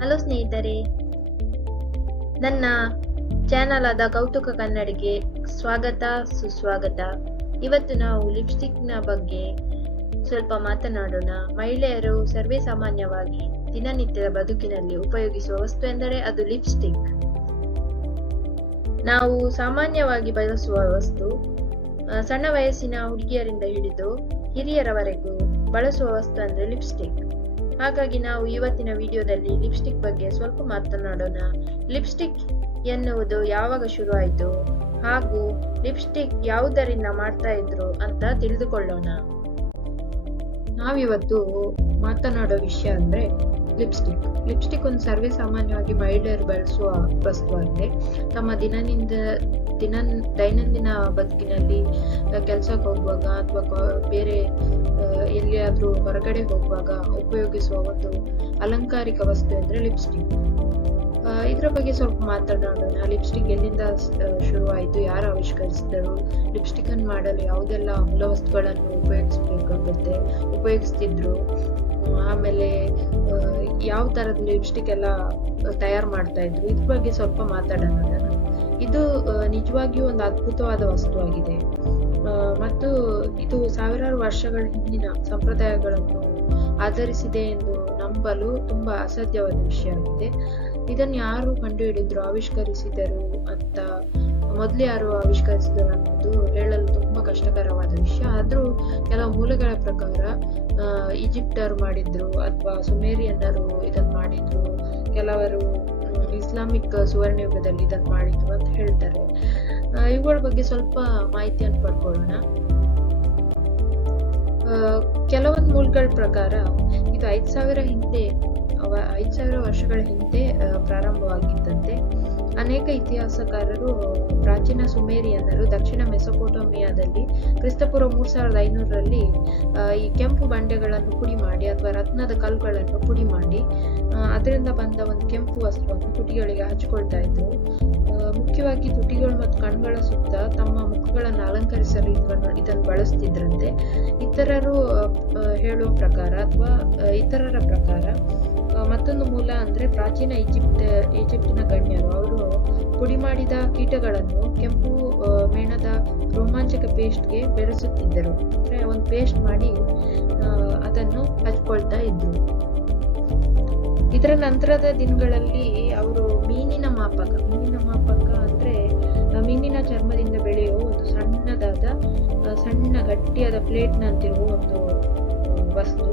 Hello ಸ್ನೇಹಿತರೆ. ನನ್ನ channel ಆದ ಕೌತುಕ ಕನ್ನಡಿಗೆ ಸ್ವಾಗತ, ಸುಸ್ವಾಗತ. ಇವತ್ತು ನಾವು ಲಿಪ್ಸ್ಟಿಕ್ನ ಬಗ್ಗೆ ಸ್ವಲ್ಪ ಮಾತನಾಡೋಣ. ಮಹಿಳೆಯರು ಸರ್ವೇ ಸಾಮಾನ್ಯವಾಗಿ ದಿನನಿತ್ಯದ ಬದುಕಿನಲ್ಲಿ ಉಪಯೋಗಿಸುವ ವಸ್ತು ಎಂದರೆ ಅದು ಲಿಪ್ಸ್ಟಿಕ್ ನಾವು ಸಾಮಾನ್ಯವಾಗಿ ಬಳಸುವ ವಸ್ತು ಸಣ್ಣ ವಯಸ್ಸಿನ ಹುಡುಗಿಯರಿಂದ ಹಿಡಿದು ಹಿರಿಯರವರೆಗೂ ಬಳಸುವ ವಸ್ತು ಅಂದ್ರೆ ಲಿಪ್ಸ್ಟಿಕ್ ಹಾಗಾಗಿ ನಾವು ಇವತ್ತಿನ ವಿಡಿಯೋದಲ್ಲಿ ಲಿಪ್ಸ್ಟಿಕ್ ಬಗ್ಗೆ ಸ್ವಲ್ಪ ಮಾತನಾಡೋಣ ಲಿಪ್ಸ್ಟಿಕ್ ಎನ್ನುವುದು ಯಾವಾಗ ಶುರುವಾಯಿತು? ಹಾಗೂ ಲಿಪ್ಸ್ಟಿಕ್ ಯಾವುದರಿಂದ ಮಾಡ್ತಾ ಇದ್ರು ಅಂತ ತಿಳಿದುಕೊಳ್ಳೋಣ. ನಾವಿವತ್ತು ಮಾತನಾಡೋ ವಿಷಯ ಅಂದ್ರೆ ಲಿಪ್ಸ್ಟಿಕ್. ಲಿಪ್ಸ್ಟಿಕ್ ಒಂದು ಸರ್ವೇ ಸಾಮಾನ್ಯವಾಗಿ ಮಹಿಳೆಯರು ಬಳಸುವ ವಸ್ತುವಾಗಿದೆ. ತಮ್ಮ ದಿನನಿಂದ ದಿನ ದೈನಂದಿನ ಬದುಕಿನಲ್ಲಿ ಕೆಲಸಕ್ಕೆ ಹೋಗುವಾಗ ಅಥವಾ ಬೇರೆ ಎಲ್ಲಿಯಾದರೂ ಹೊರಗಡೆ ಹೋಗುವಾಗ ಉಪಯೋಗಿಸುವ ಒಂದು ಅಲಂಕಾರಿಕ ವಸ್ತು ಅಂದ್ರೆ ಲಿಪ್ಸ್ಟಿಕ್. ಇದರ ಬಗ್ಗೆ ಸ್ವಲ್ಪ ಮಾತನಾಡೋಣ. ಲಿಪ್ಸ್ಟಿಕ್ ಎಲ್ಲಿಂದ ಶುರುವಾಯಿತು? ಯಾರು ಆವಿಷ್ಕರಿಸಿದರು ಲಿಪ್ಸ್ಟಿಕ್ ಅನ್ನು ಮಾಡಲು ಯಾವುದೆಲ್ಲ ಮೂಲ ವಸ್ತುಗಳನ್ನು ಉಪಯೋಗಿಸ್ಬೇಕಾಗುತ್ತೆ? ಉಪಯೋಗಿಸ್ತಿದ್ರು? ಆಮೇಲೆ ಯಾವ ತರದ ಲಿಪ್ಸ್ಟಿಕ್ ಎಲ್ಲ ತಯಾರು ಮಾಡ್ತಾ ಇದ್ರು. ಇದ್ರ ಬಗ್ಗೆ ಸ್ವಲ್ಪ ಮಾತಾಡೋಣ. ಇದು ನಿಜವಾಗಿಯೂ ಒಂದು ಅದ್ಭುತವಾದ ವಸ್ತುವಾಗಿದೆ. ಮತ್ತು ಇದು ಸಾವಿರಾರು ವರ್ಷಗಳ ಹಿಂದಿನ ಸಂಪ್ರದಾಯಗಳನ್ನು ಆಧರಿಸಿದೆ ಎಂದು ನಂಬಲು ತುಂಬಾ ಅಸಾಧ್ಯವಾದ ವಿಷಯ ಆಗಿದೆ. ಇದನ್ನು ಯಾರು ಕಂಡುಹಿಡಿದ್ರು, ಆವಿಷ್ಕರಿಸಿದರು ಅಂತ ಮೊದಲು ಯಾರು ಆವಿಷ್ಕರಿಸಿದರು ಅನ್ನೋದು ಹೇಳಲು ತುಂಬಾ ಕಷ್ಟಕರವಾದ ವಿಷಯ. ಆದ್ರೂ ಕೆಲವು ಮೂಲಗಳ ಪ್ರಕಾರ ಈಜಿಪ್ಟರು ಮಾಡಿದ್ರು ಅಥವಾ ಸುಮೇರಿಯನ್ನರು ಇದನ್ನ ಮಾಡಿದ್ರು, ಕೆಲವರು ಇಸ್ಲಾಮಿಕ್ ಇಸ್ಲಾಮಿಕ್ ಸುವರ್ಣಯುಗದಲ್ಲಿ ಇದನ್ನ ಮಾಡಿದ್ರು ಅಂತ ಹೇಳ್ತಾರೆ. ಇವುಗಳ ಬಗ್ಗೆ ಸ್ವಲ್ಪ ಮಾಹಿತಿಯನ್ನು ಪಡ್ಕೊಳ್ಳೋಣ. ಕೆಲವೊಂದು ಮೂಲಗಳ ಪ್ರಕಾರ ಇದು ಐದ್ ಸಾವಿರ ಹಿಂದೆ ಐದ್ ಸಾವಿರ ವರ್ಷಗಳ ಹಿಂದೆ ಪ್ರಾರಂಭವಾಗಿದ್ದಂತೆ ಅನೇಕ ಇತಿಹಾಸಕಾರರು, ಪ್ರಾಚೀನ ಸುಮೇರಿಯನ್ನರು, ದಕ್ಷಿಣ ಮೆಸೊಪೊಟೋಮಿಯಾದಲ್ಲಿ ಕ್ರಿಸ್ತಪೂರ್ವ ಮೂರ್ ಸಾವಿರದ ಐನೂರರಲ್ಲಿ ಈ ಕೆಂಪು ಬಂಡೆಗಳನ್ನು ಪುಡಿ ಮಾಡಿ ಅಥವಾ ರತ್ನದ ಕಲ್ಲುಗಳನ್ನು ಪುಡಿ ಮಾಡಿ ಅದರಿಂದ ಬಂದ ಒಂದು ಕೆಂಪು ವಸ್ತ್ರವನ್ನು ತುಟಿಗಳಿಗೆ ಹಚ್ಕೊಳ್ತಾ ಇದ್ರು. ಮುಖ್ಯವಾಗಿ ತುಟಿಗಳು ಮತ್ತು ಕಣ್ಗಳ ಸುತ್ತ ತಮ್ಮ ಮುಖಗಳನ್ನು ಅಲಂಕರಿಸಲು ಇದನ್ನು ಇದನ್ನು ಬಳಸ್ತಿದ್ರಂತೆ. ಇತರರು ಹೇಳುವ ಪ್ರಕಾರ ಅಥವಾ ಇತರರ ಪ್ರಕಾರ ಮತ್ತೊಂದು ಮೂಲ ಅಂದ್ರೆ ಪ್ರಾಚೀನ ಈಜಿಪ್ಟ್ ಈಜಿಪ್ಟಿನ ಮಾಡಿದ ಕೀಟಗಳನ್ನು ಕೆಂಪು ಮೇಣದ ರೋಮಾಂಚಕ ಪೇಸ್ಟ್ಗೆ ಬೆರೆಸುತ್ತಿದ್ದರು. ಅಂದ್ರೆ ಒಂದು ಪೇಸ್ಟ್ ಮಾಡಿ ಅದನ್ನು ಹಚ್ಕೊಳ್ತಾ ಇದ್ರು. ಇದರ ನಂತರದ ದಿನಗಳಲ್ಲಿ ಅವರು ಮೀನಿನ ಮಾಪಕ ಮೀನಿನ ಮಾಪಕ ಅಂದ್ರೆ ಮೀನಿನ ಚರ್ಮದಿಂದ ಬೆಳೆಯುವ ಒಂದು ಸಣ್ಣದಾದ ಸಣ್ಣ ಗಟ್ಟಿಯಾದ ಪ್ಲೇಟ್ನಂತಿರುವ ಒಂದು ವಸ್ತು.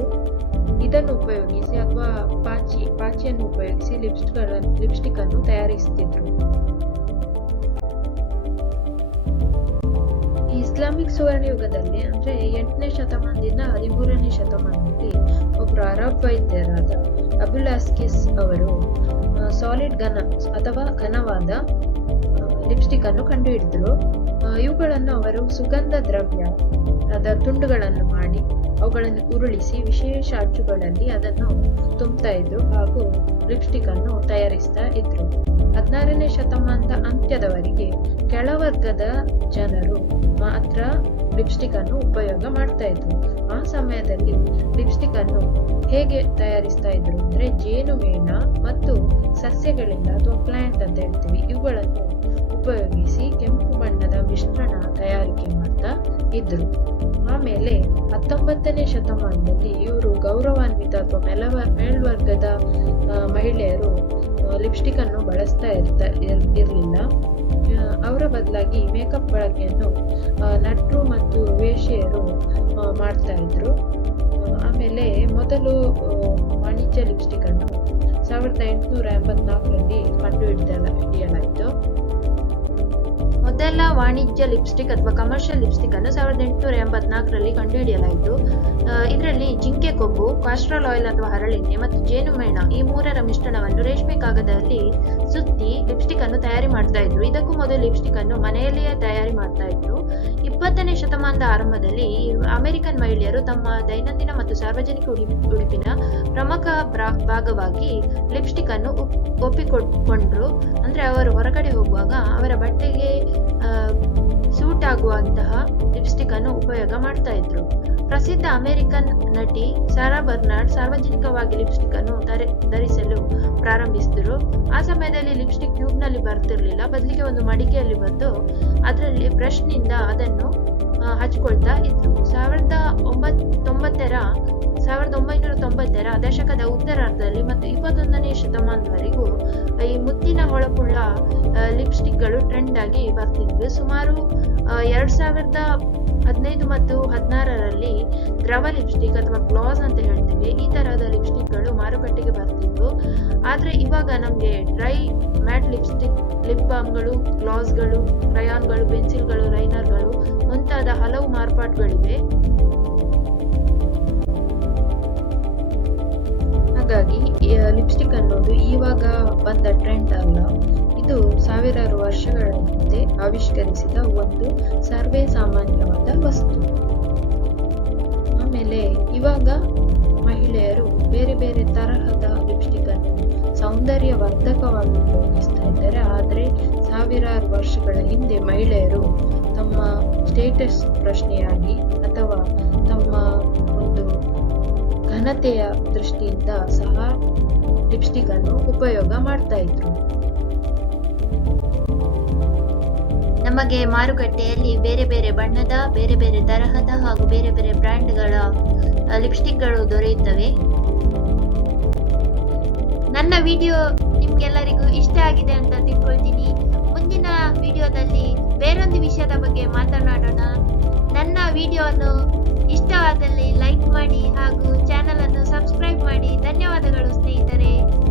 ಇದನ್ನು ಉಪಯೋಗಿಸಿ ಅಥವಾ ಪಾಚಿ, ಪಾಚಿಯನ್ನು ಉಪಯೋಗಿಸಿ ಲಿಪ್ಸ್ಟಿಕ್ ಲಿಪ್ಸ್ಟಿಕ್ ಅನ್ನು ತಯಾರಿಸುತ್ತಿದ್ರು ಇಸ್ಲಾಮಿಕ್ ಸುವರ್ಣ ಯುಗದಲ್ಲಿ ಅಂದ್ರೆ ಎಂಟನೇ ಶತಮಾನದಿಂದ ಹದಿಮೂರನೇ ಶತಮಾನದಲ್ಲಿ ಒಬ್ಬರು ಅರಬ್ ವೈದ್ಯರಾದ ಅಬುಲ್ ಅಸ್ಕಿಸ್ ಅವರು ಸಾಲಿಡ್ ಘನ ಅಥವಾ ಘನವಾದ ಲಿಪ್ಸ್ಟಿಕ್ ಅನ್ನು ಕಂಡುಹಿಡಿದ್ರು. ಇವುಗಳನ್ನು ಅವರು ಸುಗಂಧ ದ್ರವ್ಯ ಅದ ತುಂಡುಗಳನ್ನು ಮಾಡಿ ಅವುಗಳನ್ನು ಉರುಳಿಸಿ ವಿಶೇಷ ಅಚ್ಚುಗಳಲ್ಲಿ ಅದನ್ನು ತುಂಬ್ತಾ ಇದ್ರು ಹಾಗೂ ಲಿಪ್ಸ್ಟಿಕ್ ಅನ್ನು ತಯಾರಿಸ್ತಾ ಇದ್ರು. ಹದಿನಾರನೇ ಶತಮಾನದ ಅಂತ್ಯದವರೆಗೆ ಕೆಳವರ್ಗದ ಜನರು ಮಾತ್ರ ಲಿಪ್ಸ್ಟಿಕ್ ಅನ್ನು ಉಪಯೋಗ ಮಾಡ್ತಾ ಇದ್ರು. ಆ ಸಮಯದಲ್ಲಿ ಲಿಪ್ಸ್ಟಿಕ್ ಅನ್ನು ಹೇಗೆ ತಯಾರಿಸ್ತಾ ಇದ್ರು ಅಂದ್ರೆ ಜೇನುಮೇಣ ಮತ್ತು ಸಸ್ಯಗಳಿಂದ ಅಥವಾ ಪ್ಲಾಂಟ್ ಅಂತ ಹೇಳ್ತೀವಿ, ಇವುಗಳನ್ನು ಇದ್ರು ಆಮೇಲೆ ಹತ್ತೊಂಬತ್ತನೇ ಶತಮಾನದಲ್ಲಿ ಇವರು ಗೌರವಾನ್ವಿತ ಅಥವಾ ಮೆಲವ ಮೇಲ್ವರ್ಗದ ಮಹಿಳೆಯರು ಲಿಪ್ಸ್ಟಿಕ್ ಅನ್ನು ಬಳಸ್ತಾ ಇರ್ತಾ ಇರ್- ಇರ್ಲಿಲ್ಲ. ಅವರ ಬದಲಾಗಿ ಮೇಕಪ್ ಬಳಕೆಯನ್ನು ನಟರು ಮತ್ತು ವೇಶ್ಯೆಯರು ಆ, ಮಾಡ್ತಾ ಇದ್ರು. ಆಮೇಲೆ ಮೊದಲು ವಾಣಿಜ್ಯ ಲಿಪ್ಸ್ಟಿಕ್ ಅನ್ನು ಸಾವಿರದ ಎಂಟುನೂರ ಎಂಬತ್ನಾಲ್ಕರಲ್ಲಿ ಕಂಡು ಹಿಡಿದಲ ಹಿಡಿಯಲಾಯಿತು. ಮೊದಲ ವಾಣಿಜ್ಯ ಲಿಪ್ಸ್ಟಿಕ್ ಅಥವಾ ಕಮರ್ಷಿಯಲ್ ಲಿಪ್ಸ್ಟಿಕ್ ಅನ್ನು ಸಾವಿರದ ಎಂಟುನೂರ ಎಂಬತ್ನಾಲ್ಕರಲ್ಲಿ ಕಂಡುಹಿಡಿಯಲಾಯಿತು. ಇದರಲ್ಲಿ ಜಿಂಕೆ ಕೊಬ್ಬು ಕಾಸ್ಟ್ರಾಲ್ ಆಯಿಲ್ ಅಥವಾ ಹರಳೆಣ್ಣೆ ಮತ್ತು ಜೇನುಮೇಣ ಈ ಮೂರರ ಮಿಶ್ರಣವನ್ನು ರೇಷ್ಮೆ ಕಾಗದದಲ್ಲಿ ಸುತ್ತಿ ಲಿಪ್ಸ್ಟಿಕ್ ಅನ್ನು ತಯಾರಿ ಮಾಡ್ತಾ ಇದ್ರು. ಇದಕ್ಕೂ ಮೊದಲು ಲಿಪ್ಸ್ಟಿಕ್ ಅನ್ನು ಮನೆಯಲ್ಲಿಯೇ ತಯಾರಿ ಮಾಡ್ತಾ ಇದ್ರು. ಇಪ್ಪತ್ತನೇ ಶತಮಾನದ ಆರಂಭದಲ್ಲಿ ಅಮೆರಿಕನ್ ಮಹಿಳೆಯರು ತಮ್ಮ ದೈನಂದಿನ ಮತ್ತು ಸಾರ್ವಜನಿಕ ಉಡಿ- ಉಡುಪಿನ ಪ್ರಮುಖ ಭಾಗವಾಗಿ ಲಿಪ್ಸ್ಟಿಕ್ ಅನ್ನು ಒಪ್- ಒಪ್ಪಿಕೊಂಡ್ರು ಅಂದ್ರೆ ಅವರು ಹೊರಗಡೆ ಹೋಗುವಾಗ ಅವರ ಬಟ್ಟೆಗೆ ಆಗುವಂತಹ ಲಿಪ್ಸ್ಟಿಕ್ ಅನ್ನು ಉಪಯೋಗ ಮಾಡ್ತಾ ಇದ್ರು. ಪ್ರಸಿದ್ಧ ಅಮೆರಿಕನ್ ನಟಿ ಸಾರಾ ಬರ್ನಾರ್ಡ್ ಸಾರ್ವಜನಿಕವಾಗಿ ಲಿಪ್ಸ್ಟಿಕ್ ಅನ್ನು ಧರಿ- ಧರಿಸಲು ಪ್ರಾರಂಭಿಸಿದ್ರು. ಆ ಸಮಯದಲ್ಲಿ ಲಿಪ್ಸ್ಟಿಕ್ ಟ್ಯೂಬ್ನಲ್ಲಿ ಬರ್ತಿರ್ಲಿಲ್ಲ. ಬದಲಿಗೆ ಒಂದು ಮಡಿಕೆಯಲ್ಲಿ ಬಂದು ಅದರಲ್ಲಿ ಬ್ರಷ್ನಿಂದ ಅದನ್ನು ಆ, ಹಚ್ಕೊಳ್ತಾ ಇದ್ರು. ಸಾವಿರದ ಒಂಬತ್ ತೊಂಬತ್ತರ ಸಾವಿರದ ಒಂಬೈನೂರ ತೊಂಬತ್ತರ ದಶಕದ ಉತ್ತರಾರ್ಧದಲ್ಲಿ ಮತ್ತು ಇಪ್ಪತ್ತೊಂದನೇ ಶತಮಾನದವರೆಗೂ ಈ ಮುತ್ತಿನ ಹೊಳಪುಳ್ಳ ಲಿಪ್ಸ್ಟಿಕ್ಗಳು ಟ್ರೆಂಡ್ ಆಗಿ ಬರ್ತಿದ್ವು. ಸುಮಾರು ಎರಡ್ ಸಾವಿರದ ಹದಿನೈದು ಮತ್ತು ಹದಿನಾರರಲ್ಲಿ ದ್ರವ ಲಿಪ್ಸ್ಟಿಕ್ ಅಥವಾ ಗ್ಲಾಸ್ ಅಂತ ಹೇಳ್ತೀವಿ, ಈ ತರಹದ ಲಿಪ್ಸ್ಟಿಕ್ಗಳು ಮಾರುಕಟ್ಟೆಗೆ ಬರ್ತಿದ್ವು. ಆದ್ರೆ ಇವಾಗ ನಮಗೆ ಡ್ರೈ ಮ್ಯಾಟ್ ಲಿಪ್ಸ್ಟಿಕ್, ಲಿಪ್ ಬಾಮ್ಗಳು, ಗ್ಲಾಸ್ಗಳು, ಕ್ರಯಾನ್ಗಳು, ಪೆನ್ಸಿಲ್ಗಳು, ಲೈನರ್ಗಳು ಮುಂತಾದ ಹಲವು ಮಾರ್ಪಾಟುಗಳಿವೆ. ಲಿಪ್ಸ್ಟಿಕ್ ಅನ್ನೋದು ಇವಾಗ ಬಂದ ಟ್ರೆಂಡ್ ಅಲ್ಲ. ಇದು ಸಾವಿರಾರು ವರ್ಷಗಳ ಹಿಂದೆ ಆವಿಷ್ಕರಿಸಿದ ಒಂದು ಸರ್ವೇ ಸಾಮಾನ್ಯವಾದ ವಸ್ತು. ಆಮೇಲೆ ಇವಾಗ ಮಹಿಳೆಯರು ಬೇರೆ ಬೇರೆ ತರಹದ ಲಿಪ್ಸ್ಟಿಕ್ ಅನ್ನು ಸೌಂದರ್ಯ ವರ್ಧಕವಾಗಿ ಉಪಯೋಗಿಸ್ತಾ ಇದ್ದಾರೆ. ಆದರೆ ಸಾವಿರಾರು ವರ್ಷಗಳ ಹಿಂದೆ ಮಹಿಳೆಯರು ತಮ್ಮ ಸ್ಟೇಟಸ್ ಪ್ರಶ್ನೆಯಾಗಿ ಅಥವಾ ತಮ್ಮ ಘನತೆಯ ದೃಷ್ಟಿಯಿಂದ ಸಹ ಲಿಪ್ಸ್ಟಿಕ್ ಅನ್ನು ಉಪಯೋಗ ಮಾಡ್ತಾ ಇದ್ರು. ನಮಗೆ ಮಾರುಕಟ್ಟೆಯಲ್ಲಿ ಬೇರೆ ಬೇರೆ ಬಣ್ಣದ, ಬೇರೆ ಬೇರೆ ತರಹದ ಹಾಗೂ ಬೇರೆ ಬೇರೆ ಬ್ರ್ಯಾಂಡ್ಗಳ ಲಿಪ್ಸ್ಟಿಕ್ಗಳು ದೊರೆಯುತ್ತವೆ. ನನ್ನ ವಿಡಿಯೋ ನಿಮ್ಗೆಲ್ಲರಿಗೂ ಇಷ್ಟ ಆಗಿದೆ ಅಂತ ತಿಳ್ಕೊಳ್ತೀನಿ. ಮುಂದಿನ ವಿಡಿಯೋದಲ್ಲಿ ಬೇರೊಂದು ವಿಷಯದ ಬಗ್ಗೆ ಮಾತನಾಡೋಣ. ನನ್ನ ವಿಡಿಯೋವನ್ನು ಇಷ್ಟವಾದಲ್ಲಿ ಲೈಕ್ ಮಾಡಿ ಹಾಗೂ ಚಾನಲ್ ಅನ್ನು ಸಬ್ಸ್ಕ್ರೈಬ್ ಮಾಡಿ. ಧನ್ಯವಾದಗಳು ಸ್ನೇಹಿತರೆ.